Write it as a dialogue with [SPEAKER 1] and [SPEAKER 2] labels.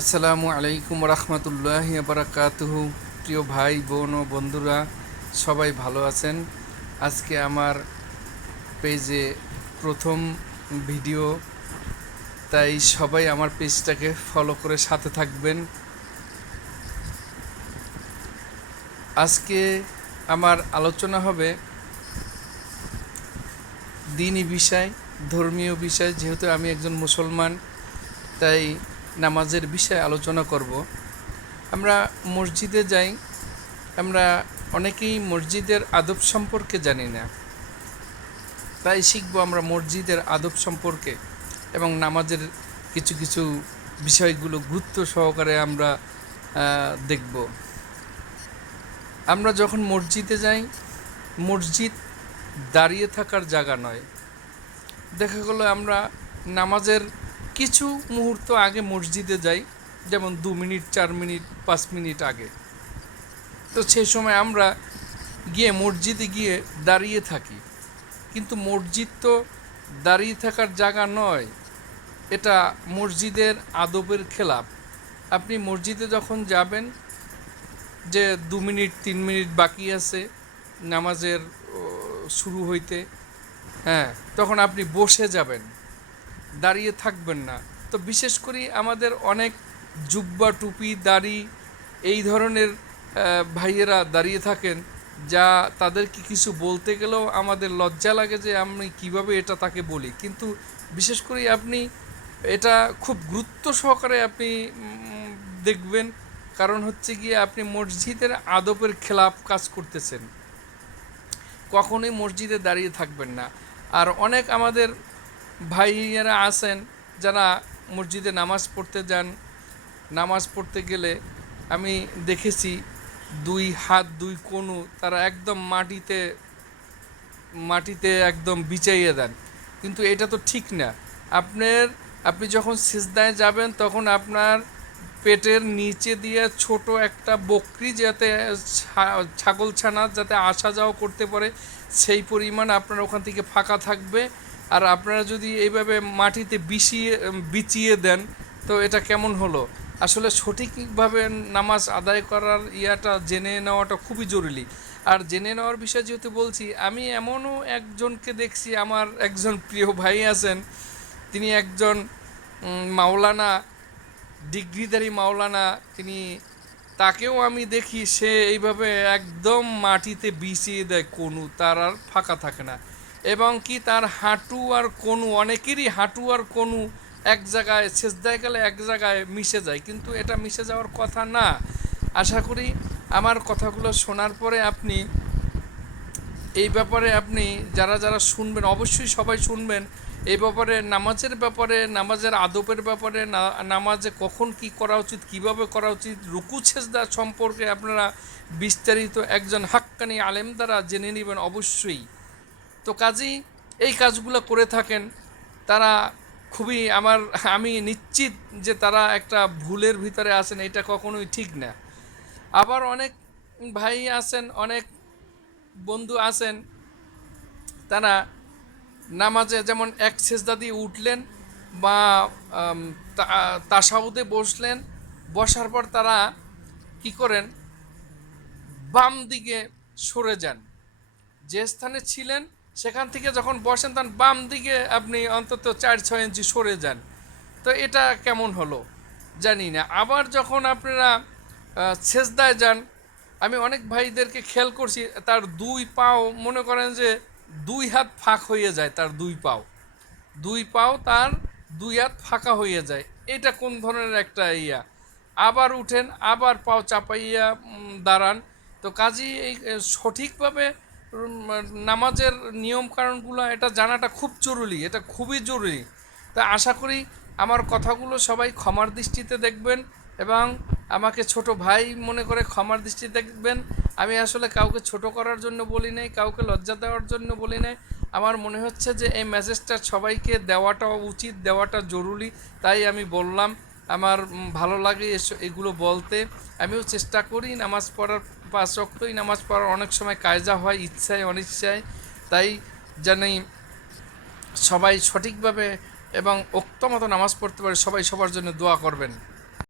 [SPEAKER 1] আসসালামু আলাইকুম রহমতুল্লাহ বারাকাতুহু। প্রিয় ভাই, বোন ও বন্ধুরা, সবাই ভালো আছেন? আজকে আমার পেজে প্রথম ভিডিও, তাই সবাই আমার পেজটাকে ফলো করে সাথে থাকবেন। আজকে আমার আলোচনা হবে দিনই বিষয়, ধর্মীয় বিষয়, যেহেতু আমি একজন মুসলমান, তাই নামাজের বিষয়ে আলোচনা করব। আমরা মসজিদে যাই, আমরা অনেকেই মসজিদের আদব সম্পর্কে জানি না। তাই শিখব আমরা মসজিদের আদব সম্পর্কে এবং নামাজের কিছু কিছু বিষয়গুলো গুরুত্ব সহকারে আমরা দেখব। আমরা যখন মসজিদে যাই, মসজিদ দাঁড়িয়ে থাকার জায়গা নয়। দেখা গেলো আমরা নামাজের কিছু মুহূর্ত আগে মসজিদে যাই, যেমন দু মিনিট, চার মিনিট, পাঁচ মিনিট আগে। তো সেই সময় আমরা গিয়ে মসজিদে গিয়ে দাঁড়িয়ে থাকি। কিন্তু মসজিদ তো দাঁড়িয়ে থাকার জায়গা নয়, এটা মসজিদের আদবের খেলাপ। আপনি মসজিদে যখন যাবেন, যে দু মিনিট, তিন মিনিট বাকি আছে নামাজের শুরু হইতে হ্যাঁ তখন আপনি বসে যাবেন। দাঁড়িয়ে থাকবেন না। তো বিশেষ করে আমাদের অনেক জুব্বা, টুপি, দাড়ি এই ধরনের ভাইয়েরা দাঁড়িয়ে থাকেন, যা তাদেরকে কিছু বলতে গেলেও আমাদের লজ্জা লাগে যে আমি কীভাবে এটা তাকে বলি। কিন্তু বিশেষ করে আপনি এটা খুব গুরুত্ব সহকারে আপনি দেখবেন। কারণ হচ্ছে গিয়ে আপনি মসজিদের আদবের খেলাপ কাজ করতেছেন। কখনোই মসজিদে দাঁড়িয়ে থাকবেন না। আর অনেক আমাদের ভাইয়েরা আছেন, যারা মসজিদে নামাজ পড়তে যান, নামাজ পড়তে গেলে আমি দেখেছি দুই হাত, দুই কনু তারা একদম মাটিতে মাটিতে একদম বিছাইয়ে দেন। কিন্তু এটা তো ঠিক না। আপনার, আপনি যখন সিজদায় যাবেন, তখন আপনার পেটের নিচে দিয়ে ছোট একটা বকরি যাতে ছাগল ছানা যাতে আসা যাওয়া করতে পারে, সেই পরিমাণ আপনার ওখান থেকে ফাঁকা থাকবে। আর আপনারা যদি এইভাবে মাটিতে বিছিয়ে বিছিয়ে দেন, তো এটা কেমন হলো? আসলে সঠিকভাবে নামাজ আদায় করার ইয়াটা জেনে নেওয়াটা খুবই জরুরি। আর জেনে নেওয়ার বিষয় যেহেতু বলছি, আমি এমনও একজনকে দেখছি, আমার একজন প্রিয় ভাই আছেন। তিনি একজন মাওলানা, ডিগ্রিধারী মাওলানা। তিনি, তাকেও আমি দেখি, সে এইভাবে একদম মাটিতে বিছিয়ে দেয়, কনু তার আর ফাঁকা থাকে না। এবং কি তার হাঁটু আর কনু অনেকেরই হাঁটু আর কনু এক জায়গায় সেজদায় গেলে এক জায়গায় মিশে যায়, কিন্তু এটা মিশে যাওয়ার কথা না। আশা করি আমার কথাগুলো শোনার পরে আপনি এই ব্যাপারে আপনি যারা যারা শুনবেন, অবশ্যই সবাই শুনবেন। এই ব্যাপারে, নামাজের ব্যাপারে, নামাজের আদবের ব্যাপারে নামাজে কখন কি করা উচিত, কীভাবে করা উচিত, রুকু ছেজদা সম্পর্কে আপনারা বিস্তারিত একজন হাক্কানি আলেম দ্বারা জেনে নেবেন অবশ্যই। তো কাজেই এই কাজগুলো করে থাকেন। তারা খুবই আমার, আমি নিশ্চিত যে তারা একটা ভুলের ভিতরে আছেন, এটা কখনোই ঠিক না। আবার অনেক ভাই আছেন, অনেক বন্ধু আছেন, তারা নামাজে যেমন এক সেজদা দিয়ে উঠলেন বা তাসাউদে বসলেন, বসার পর তারা কি করেন? বাম দিকে সরে যান। যে স্থানে ছিলেন সেখান থেকে যখন বসেন, তখন বাম দিকে আপনি অন্তত চার ছয় ইঞ্চি সরে যান। তো এটা কেমন হলো? জানি না। আবার যখন আপনারা সেজদায় যান, আমি অনেক ভাইদেরকে খেয়াল করছি, তার দুই পাও মনে করেন যে দুই হাত ফাঁক হয়ে যায় তার দুই পাও। দুই পাও তার দুই হাত ফাঁকা হয়ে যায়। এটা কোন ধরনের একটা ইয়া? আবার উঠেন, আবার পাও চাপাইয়া দাঁড়ান। তো কাজী এই সঠিকভাবে নামাজের নিয়ম কারণগুলো, এটা জানাটা খুব জরুরি, এটা খুবই জরুরি। তা আশা করি আমার কথাগুলো সবাই ক্ষমার দৃষ্টিতে দেখবেন এবং আমাকে ছোট ভাই মনে করে ক্ষমার দৃষ্টিতে দেখবেন। আমি আসলে কাউকে ছোট করার জন্য বলি নাই, কাউকে লজ্জা দেওয়ার জন্য বলি নাই। আমার মনে হচ্ছে যে এই মেসেজটা সবাইকে দেওয়াটা উচিত, দেওয়াটা জরুরি, তাই আমি বললাম। আমার ভালো লাগে এগুলো বলতে। আমিও চেষ্টা করি নামাজ পড়ার পাঁচ রক্তই নামাজ পড়ার। অনেক সময় কায়জা হয়, ইচ্ছায়, অনিচ্ছায়। তাই জানি সবাই সঠিকভাবে এবং ওক্ত মতো নামাজ পড়তে পারে, সবাই সবার জন্য দোয়া করবেন।